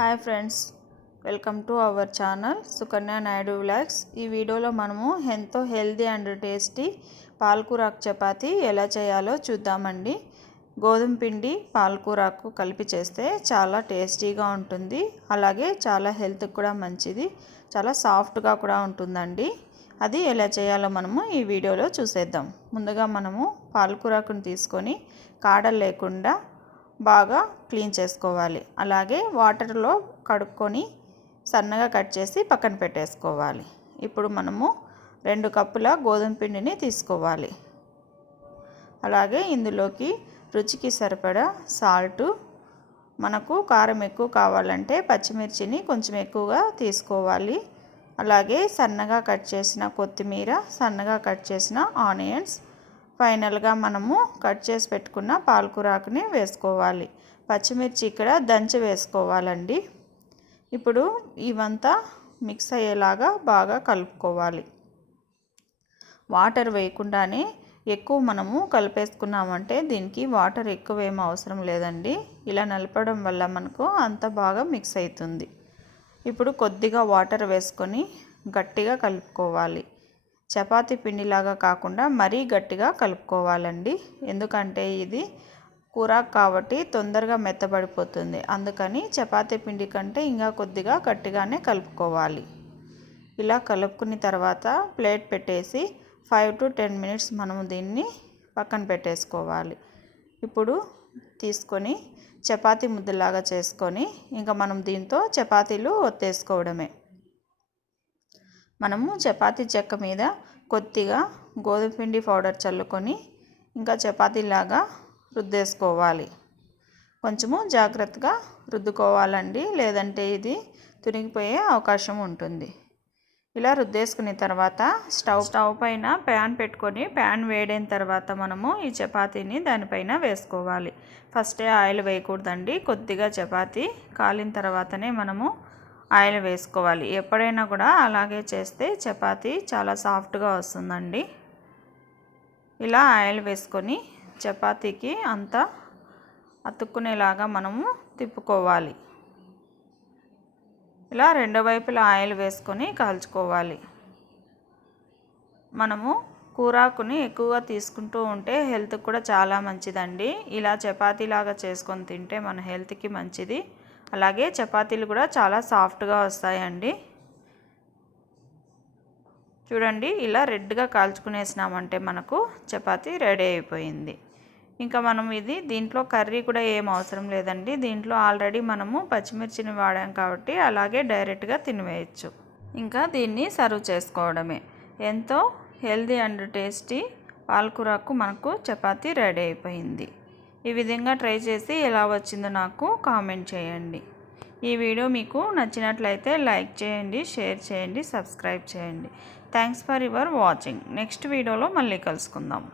Hi friends welcome to our channel Sukanya Naidu vlogs. ఈ వీడియోలో మనము ఎంతో హెల్దీ అండ్ టేస్టీ పాలకూరాకు చపాతి ఎలా చేయాలో చూద్దామండి. గోధుమ పిండి పాలకూరాకు కలిపి చేస్తే చాలా టేస్టీగా ఉంటుంది. అలాగే చాలా హెల్త్కి కూడా మంచిది. చాలా సాఫ్ట్గా కూడా ఉంటుందండి. అది ఎలా చేయాలో మనము ఈ వీడియోలో చూసేద్దాం. ముందుగా మనము పాలకూరాకుని తీసుకొని కాడలు లేకుండా బాగా క్లీన్ చేసుకోవాలి. అలాగే వాటర్లో కడుక్కొని సన్నగా కట్ చేసి పక్కన పెట్టేసుకోవాలి. ఇప్పుడు మనము రెండు కప్పుల గోధుమ పిండిని తీసుకోవాలి. అలాగే ఇందులోకి రుచికి సరిపడా సాల్టు మనకు కారం ఎక్కువ కావాలంటే పచ్చిమిర్చిని కొంచెం ఎక్కువగా తీసుకోవాలి. అలాగే సన్నగా కట్ చేసిన కొత్తిమీర సన్నగా కట్ చేసిన ఆనియన్స్ ఫైనల్గా మనము కట్ చేసి పెట్టుకున్న పాలకూరాకుని వేసుకోవాలి. పచ్చిమిర్చి ఇక్కడ దంచి వేసుకోవాలండి. ఇప్పుడు ఇవంతా మిక్స్ అయ్యేలాగా బాగా కలుపుకోవాలి. వాటర్ వేయకుండానే ఎక్కువ మనము కలిపేసుకున్నామంటే దీనికి వాటర్ ఎక్కువ ఏం అవసరం లేదండి. ఇలా నలపడం వల్ల మనకు అంత బాగా మిక్స్ అవుతుంది. ఇప్పుడు కొద్దిగా వాటర్ వేసుకొని గట్టిగా కలుపుకోవాలి. చపాతీ పిండిలాగా కాకుండా మరీ గట్టిగా కలుపుకోవాలండి. ఎందుకంటే ఇది కూర కాబట్టి తొందరగా మెత్తబడిపోతుంది. అందుకని చపాతీ పిండి కంటే ఇంకా కొద్దిగా గట్టిగానే కలుపుకోవాలి. ఇలా కలుపుకున్న తర్వాత ప్లేట్ పెట్టేసి ఫైవ్ టు టెన్ మినిట్స్ మనము దీన్ని పక్కన పెట్టేసుకోవాలి. ఇప్పుడు తీసుకొని చపాతీ ముద్దలాగా చేసుకొని ఇంకా మనం దీంతో చపాతీలు ఒత్తేసుకోవడమే. మనము చపాతీ చెక్క మీద కొద్దిగా గోధుమ పిండి పౌడర్ చల్లుకొని ఇంకా చపాతీలాగా రుద్దేసుకోవాలి. కొంచెము జాగ్రత్తగా రుద్దుకోవాలండి లేదంటే ఇది తునిగిపోయే అవకాశం ఉంటుంది. ఇలా రుద్దేసుకున్న తర్వాత స్టవ్ స్టవ్ పైన ప్యాన్ పెట్టుకొని ప్యాన్ వేడైన తర్వాత మనము ఈ చపాతీని దానిపైన వేసుకోవాలి. ఫస్టే ఆయిల్ వేయకూడదండి కొద్దిగా చపాతీ కాలిన తర్వాతనే మనము ఆయిల్ వేసుకోవాలి. ఎప్పుడైనా కూడా అలాగే చేస్తే చపాతీ చాలా సాఫ్ట్గా వస్తుందండి. ఇలా ఆయిల్ వేసుకొని చపాతీకి అంతా అతుక్కునేలాగా మనము తిప్పుకోవాలి. ఇలా రెండు వైపులా ఆయిల్ వేసుకొని కాల్చుకోవాలి. మనము కూరాకుని ఎక్కువగా తీసుకుంటూ ఉంటే హెల్త్కి కూడా చాలా మంచిదండి. ఇలా చపాతీలాగా చేసుకొని తింటే మన హెల్త్కి మంచిది. అలాగే చపాతీలు కూడా చాలా సాఫ్ట్గా వస్తాయండి. చూడండి ఇలా రెడ్గా కాల్చుకునేసినామంటే మనకు చపాతీ రెడీ అయిపోయింది. ఇంకా మనం ఇది దీంట్లో కర్రీ కూడా ఏం అవసరం లేదండి. దీంట్లో ఆల్రెడీ మనము పచ్చిమిర్చిని వాడాం కాబట్టి అలాగే డైరెక్ట్గా తినివేయచ్చు. ఇంకా దీన్ని సర్వ్ చేసుకోవడమే. ఎంతో హెల్దీ అండ్ టేస్టీ పాలకూరకు మనకు చపాతీ రెడీ అయిపోయింది. ఈ విధంగా ట్రై చేసి ఎలా వచ్చిందో నాకు కామెంట్ చేయండి. ఈ వీడియో మీకు నచ్చినట్లయితే లైక్ చేయండి షేర్ చేయండి సబ్స్క్రైబ్ చేయండి. Thanks for your watching next వీడియోలో మళ్ళీ కలుసుకుందాం.